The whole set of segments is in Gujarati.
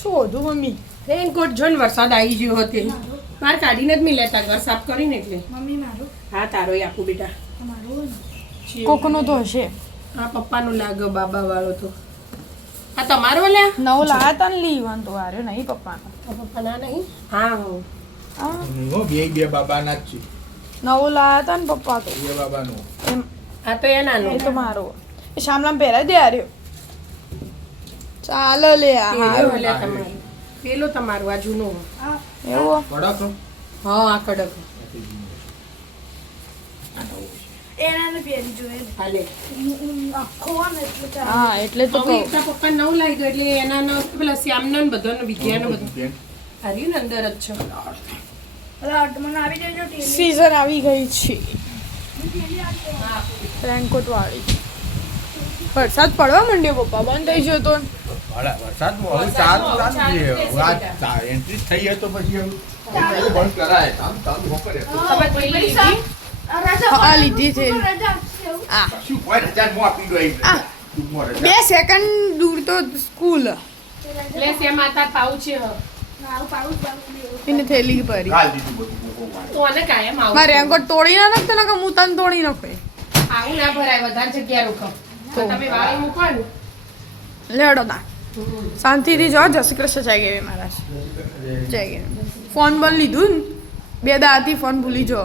શું હતું મમ્મી? રેનકોટ જોઈને વરસાદ આવી ગયો હતો બહાર કાઢીને જ લેતા ઘર સાફ કરીને એટલે મમ્મી મારું હા તારો આપું બેટા તમારું કોકનો તો હશે. હા પપ્પાનું લાગ્યો બાબા વાળો તો આ તમારો લ્યા નવ લાયા તા ને લીવાનું તો આર્યો નહીં પપ્પાનો. પપ્પાના નહીં હા હા બે બાબાના જ છે. નવ લાયા તા ને પપ્પા તો બે બાબાનું. એમ આ તો એનાનો એ તો મારો એ શામલામ પહેરાઈ દે આર્યો. ચાલો લે આ પેલો લ્યા તમારો પેલો તમારું આ જૂનો એવું કડક હા આ કડક એનાને પહેરી જોઈએ હાલે હા એટલે તો હવે એકતા પપ્પા નવ લાવી દો એટલે એના પેલા શ્યામનો ને બધાનો વિદ્યાનો બધું હાર્યું ને અંદર જ છે સીઝન આવી ગઈ છે રેનકોટ વાળી. વરસાદ પડવા માંડ્યો પપ્પા બંધ થઈ ગયો તો વરસાદમાં હવે ચાલુ એન્ટ્રી થઈ હોય તો પછી બંધ કરાય ચાલુ કરે તમે જોઈ લીધી આ લીધી છે આ શું કોઈ રજા મો આપી દો આ 2 સેકન્ડ દૂર તો સ્કૂલ એટલે સે માતા પાઉ છે એને થેલી ભરી કાલ દીધું બધું તો આને કાયમ આવું મારે રેનકોટ તોડી ના નાખતો ને કે હું તને તોડી નાખે આવું ના ભરાય વધારે જગ્યા રોકો તો તમે વાળી મૂકો ને લેડો ના શાંતિથી જો જય શ્રી કૃષ્ણ જય ગયે મહારાજ જય ગયે ફોન બંધ લીધું ને 2 દાથી ફોન ભૂલી જો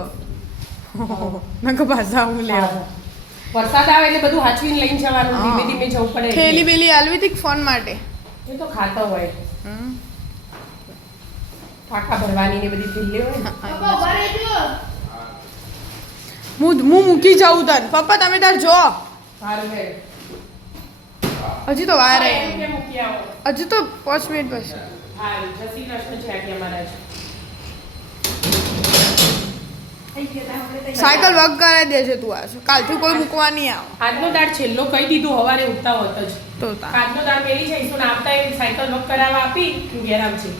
મેં કહું પાછા હું લેવા વરસાદ આવે એટલે બધું હાચવીને લઈને જવાનું ધીમે ધીમે જવું પડે થેલી બેલી આલવી હતી ફોન માટે એ તો ખાતો હોય ટાકા ભરવાની ને બધી થેલી હોય ને હું મૂકી જાઉં તને પપ્પા તમે તાર જો સારું હે હજી તો વાર કે મૂકી આવો હજી તો 5 મિનિટ પછી હા જય શ્રી કૃષ્ણ છે આટલી અમારા સાયકલ વર્ક કરાવી દેજે તું આ કાલથી કોઈ મૂકવા નહીં આવે આજનો દાડ છેલ્લો કહી દીધું હવારે ઉઠતા હોત જ તો તા આજનો દાડ પેલી છે ઈસુને આપતા એ સાયકલ બક કરાવવા આપી ઘેર આવશે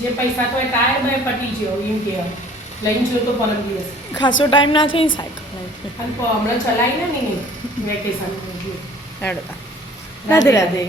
જે પૈસા તો એ ટાયર બે પટી ગયો એમ કે લઈને જોયો તો પરમ દિવસ ખાસો ટાઈમ ના થઈ સાયકલ અને હમણાં ચલાવી ને નહીં વેકેશન હેડતા રાધે રાધે